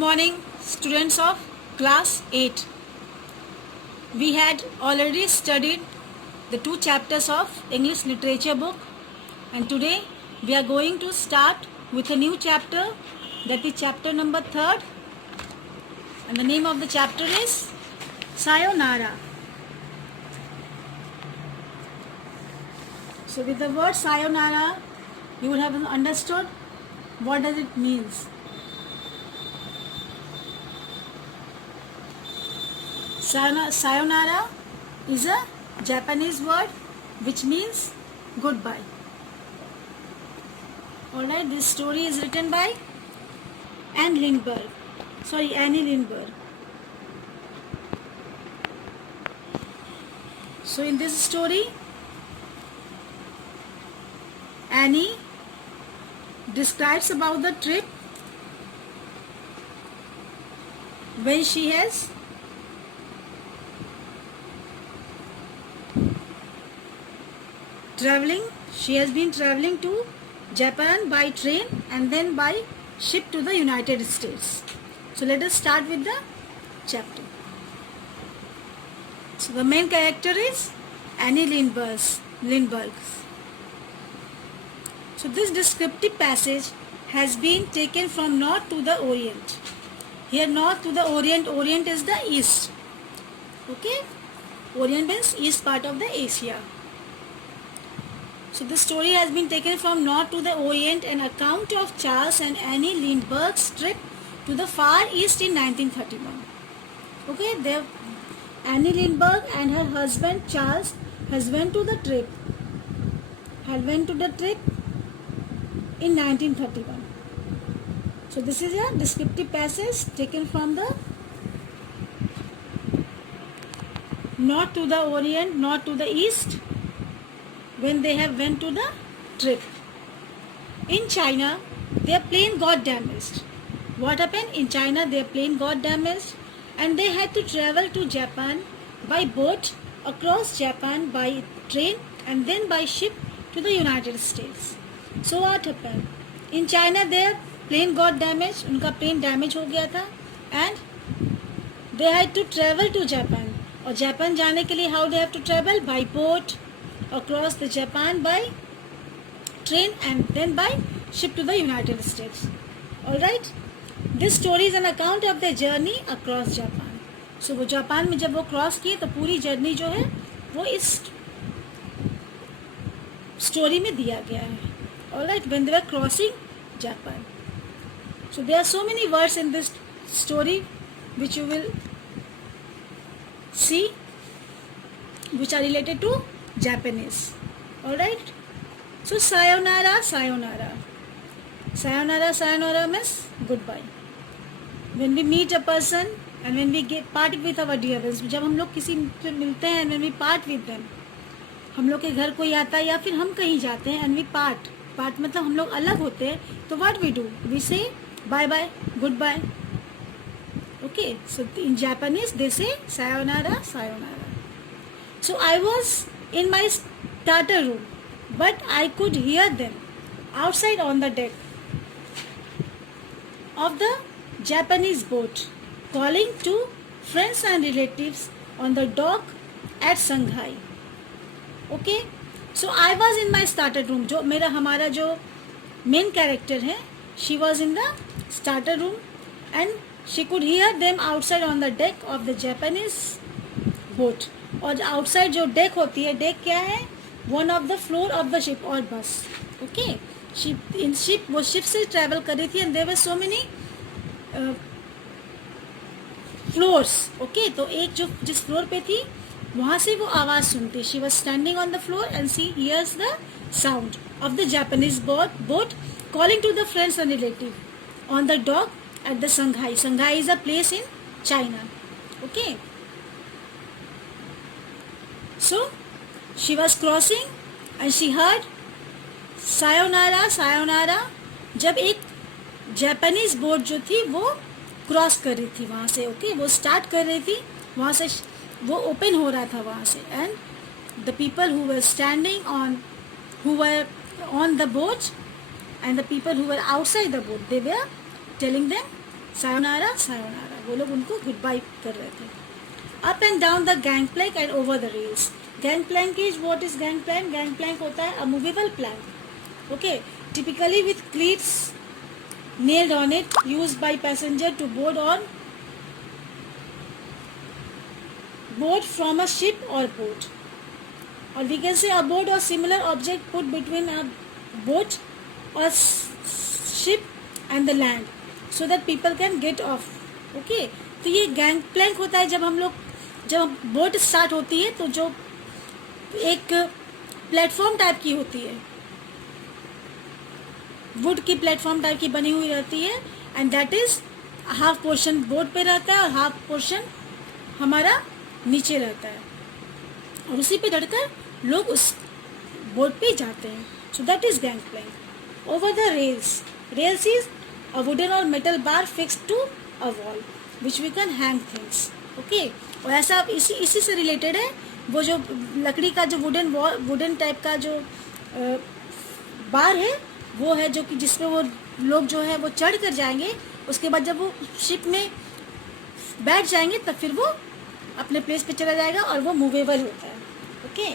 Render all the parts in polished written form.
morning, students of class 8. We had already studied the 2 chapters of English literature book, and today we are going to start with a new chapter, that is chapter number 3rd, and the name of the chapter is Sayonara. So with the word Sayonara, you would have understood what does it means. Sayonara is a Japanese word which means goodbye. Alright, this story is written by Annie Lindbergh. So in this story, Annie describes about the trip when she has been traveling to Japan by train and then by ship to the United States. So let us start with the chapter. So the main character is Annie Lindbergh. So this descriptive passage has been taken from North to the Orient. Here North to the Orient, Orient is the East. Okay? Orient means East part of the Asia. So this story has been taken from North to the Orient, an account of Charles and Annie Lindbergh's trip to the Far East in 1931. Okay, Annie Lindbergh and her husband Charles went to the trip in 1931. So this is a descriptive passage taken from the North to the Orient, North to the East, when they have went to the trip. In China, their plane got damaged. What happened? In China, their plane got damaged and they had to travel to Japan by boat, across Japan by train and then by ship to the United States. So what happened? In China, their plane got damaged. उनका plane damage हो गया था and they had to travel to Japan. और Japan जाने के लिए how they have to travel? By boat, across the Japan by train and then by ship to the United States. Alright? This story is an account of their journey across Japan. So वो Japan में जब वो cross किए तो पूरी journey जो है वो इस स्टोरी में दिया गया है. Alright, when they were crossing Japan. So there are so many words in this story which you will see which are related to Japanese. Alright? So sayonara means goodbye. When we meet a person and when we part with our dear ones, जब हम लोग किसी से मिलते हैं and when we part with them, हम लोग के घर कोई आता है या फिर हम कहीं जाते हैं and we part मतलब हम लोग अलग होते हैं, तो what we do? We say bye bye, goodbye. Okay, so in Japanese they say sayonara. So I was in my starter room, but I could hear them outside on the deck of the Japanese boat calling to friends and relatives on the dock at Shanghai. Okay, so I was in my starter room. जो हमारा जो main character है, she was in the starter room and she could hear them outside on the deck of the Japanese boat. और outside जो deck होती है, deck क्या है? One of the floor of the ship or bus. Okay, वो ship से travel कर रही थी and there were so many floors. Okay, तो एक जो जिस floor पे थी वहाँ से वो आवाज़ सुनती. She was standing on the floor and she hears the sound of the Japanese boat calling to the friends and relatives on the dock at the Shanghai. Shanghai is a place in China. Okay. So she was crossing and she heard sayonara. जब एक Japanese boat जो थी वो cross कर रही थी वहाँ से. ओके, वो स्टार्ट कर रही थी वहाँ से, वो ओपन हो रहा था वहाँ से, and the people who were on the boat and the people who were outside the boat, they were telling them sayonara sayonara, वो लोग उनको गुड बाय कर रहे थे. Up and down the gangplank and over the rails. Gangplank is what is gangplank? Gangplank होता है a movable plank. Okay, typically with cleats nailed on it, used by passenger to board from a ship or boat. Or we can say a boat or similar object put between a boat or ship and the land so that people can get off. Okay, तो ये gang Planck होता है जब boat start होती है तो जो एक प्लेटफॉर्म टाइप की होती है, वुड की प्लेटफॉर्म टाइप की बनी हुई रहती है, and that is half portion boat पे रहता है और हाफ पोर्शन हमारा नीचे रहता है, और उसी पे चढ़कर लोग उस बोट पे जाते हैं. So that is gangplank. Over the rails. Rails is a wooden और metal bar fixed to a wall which we can hang things. Okay, और ऐसा इसी से रिलेटेड है वो जो लकड़ी का जो वुडन टाइप का जो बार है, वो है जो कि जिसपे वो लोग जो है वो चढ़ कर जाएंगे. उसके बाद जब वो शिप में बैठ जाएंगे तब फिर वो अपने प्लेस पे चला जाएगा और वो मूवेबल होता है. ओके,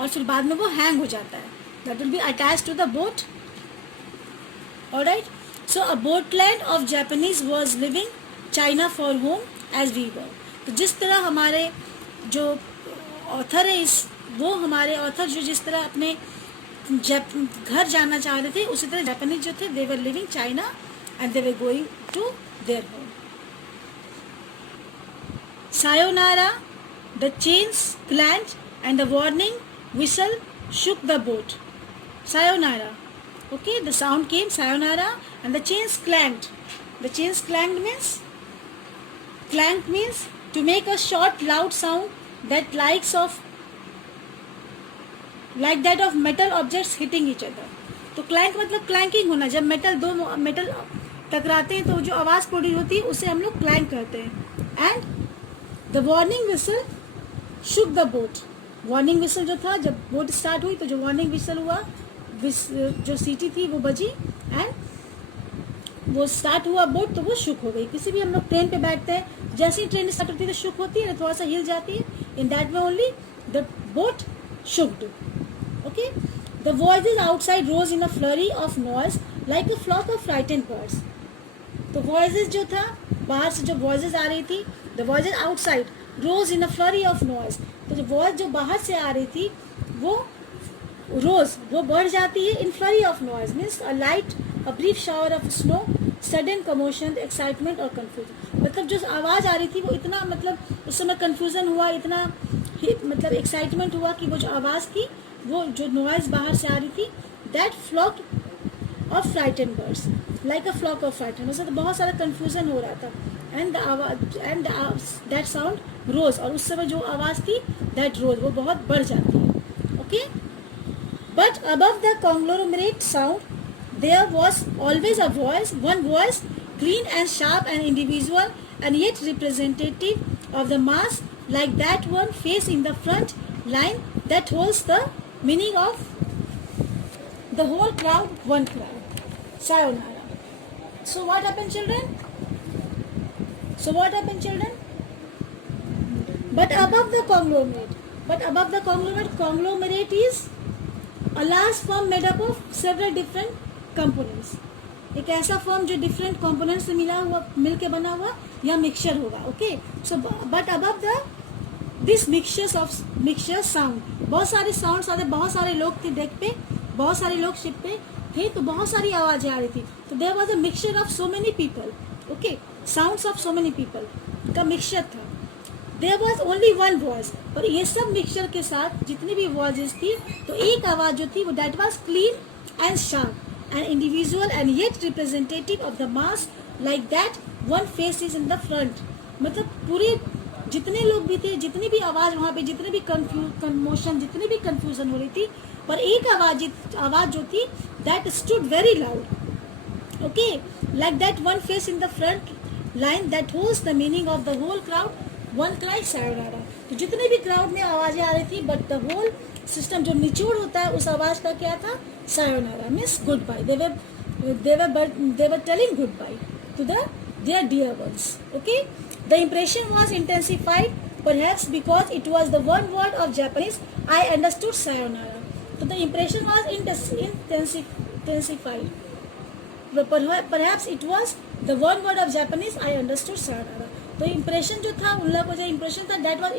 और फिर बाद में वो हैंग हो जाता है. That will be attached to the boat. Alright, so a boatload of Japanese was living China for home as we were. तो जिस तरह हमारे जो ऑथर है वो हमारे ऑथर जो जिस तरह अपने घर जाना चाह रहे थे, उसी तरह जापानीज जो थे they were living China and they were going to their home. Sayonara, the chains clanked and the warning whistle shook the boat. Sayonara. Okay, the sound came sayonara and the chains clanked. The chains clanked means to make a short loud sound that like that of metal objects hitting each other. तो clank मतलब clanking होना. जब दो metal टकराते हैं तो जो आवाज़ प्रोड्यूस होती है उसे हम लोग clank कहते हैं. And the warning whistle shook the boat. Warning whistle जो था, जब बोट स्टार्ट हुई तो जो वार्निंग विसल हुआ, जो सीटी थी वो बजी एंड वो स्टार्ट हुआ बोट, तो वो शुक हो गई. किसी भी हम लोग ट्रेन पे बैठते हैं, जैसे ही ट्रेन स्टार्ट होती है तो शुक होती है, थोड़ा सा हिल जाती है. In that way only the boat shooked. Okay, the voices outside rose in a flurry of noise like a flock of frightened birds. तो वॉइसेस जो था, बाहर से जो वॉइसेस आ रही थी, the voices outside rose in a flurry of noise. तो जो वॉइस जो बाहर से आ रही थी वो रोज वो बढ़ जाती है. In flurry of noise means a light a brief shower of snow, sudden commotion, excitement और कन्फ्यूजन. मतलब जो आवाज़ आ रही थी वो इतना, मतलब उस समय कन्फ्यूजन हुआ, इतना मतलब एक्साइटमेंट हुआ कि वो जो आवाज़ थी, वो जो नॉइज बाहर से आ रही थी, that flock of frightened birds like a flock of frightened. उससे तो बहुत सारा कन्फ्यूजन हो रहा था. एंड दैट साउंड रोज, और उस समय जो आवाज़ थी दैट रोज, वो बहुत बढ़ जाती है. Okay, but above the conglomerate sound there was always a voice, one voice, clean and sharp and individual and yet representative of the mass, like that one face in the front line that holds the meaning of the whole crowd, one crowd. Sayonara. So what happened, children? But above the conglomerate is a large firm made up of several different components. एक ऐसा form जो different components से मिल के बना हुआ या mixture होगा. Okay, so but above this mixture sound, बहुत सारे साउंड्स आते, बहुत सारे लोग थे डेक पे, बहुत सारे लोग शिप पे थे, तो बहुत सारी आवाज़ें आ रही थी. तो there was a mixture of so many people. Okay, sounds of so many people का मिक्सचर था. There was only one voice, और ये सब मिक्सचर के साथ जितनी भी वॉइसेस थी, तो एक आवाज़ जो थी वो that was clean and sharp and individual and yet representative of the mass, like that one face is in the front. मतलब पूरे जितने लोग भी थे, जितनी भी आवाज़ वहाँ पे, जितने भी कन्मोशन, जितनी भी कन्फ्यूजन हो रही थी, पर एक आवाज़ जो थी that stood very loud. Okay, like that one face in the front line that holds the meaning of the whole crowd, one cry sayonara. तो जितने भी क्राउड में आवाज़ें आ रही थी, बट द होल सिस्टम जो निचोड़ होता है उस आवाज़ का क्या था? Sayonara means good bye. They were they were telling goodbye to their dear ones. Okay, the impression was intensified, perhaps because it was the one word of Japanese I understood, sayonara. So the impression was intensified. Perhaps it was the one word of Japanese I understood, sayonara. तो impression जो था, उन लोगों को जो impression था, that was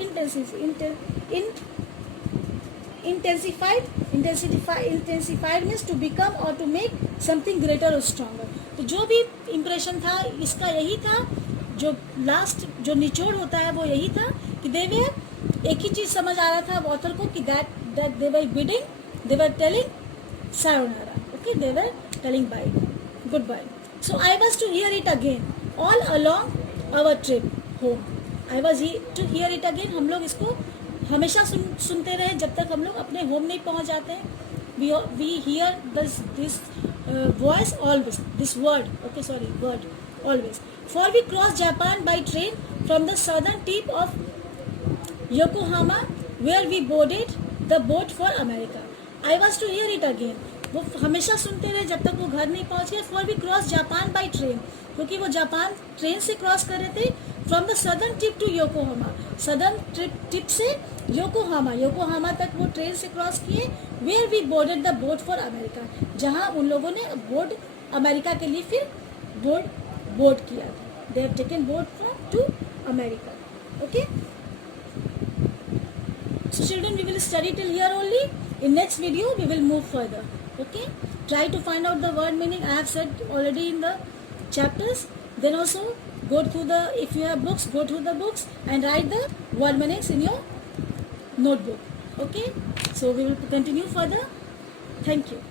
intensified means to become or to make something greater or stronger. तो जो भी इम्प्रेशन था इसका यही था, जो लास्ट जो निचोड़ होता है वो यही था कि एक ही चीज़ समझ आ रहा था ऑथर को कि that they were bidding, they were telling sayonara. Okay, they were telling bye, goodbye. So I was to hear it again all along our trip home. I was to hear it again. हम लोग इसको हमेशा सुनते रहे जब तक हम लोग अपने होम नहीं पहुंच जाते हैं. We hear this voice always, this word. Okay, sorry, word always. For we crossed Japan by train from the southern tip of Yokohama, where we boarded the boat for America. I was to hear it again. वो हमेशा सुनते रहे जब तक वो घर नहीं पहुंच गए. For we cross Japan by train, क्योंकि वो जापान ट्रेन से क्रॉस कर रहे थे. From the southern tip to Yokohama, southern tip से योकोहामा तक वो ट्रेन से क्रॉस किए. Where we boarded the boat for America, जहां उन लोगों ने बोर्ड अमेरिका के लिए फिर बोर्ड किया था. They have taken boat for to America. Okay, so children, we will study till here only. In next video we will move further. Okay, try to find out the word meaning. I have said already in the chapters. Then also go through the, if you have books, go through the books and write the word meanings in your notebook. Okay, so we will continue further. Thank you.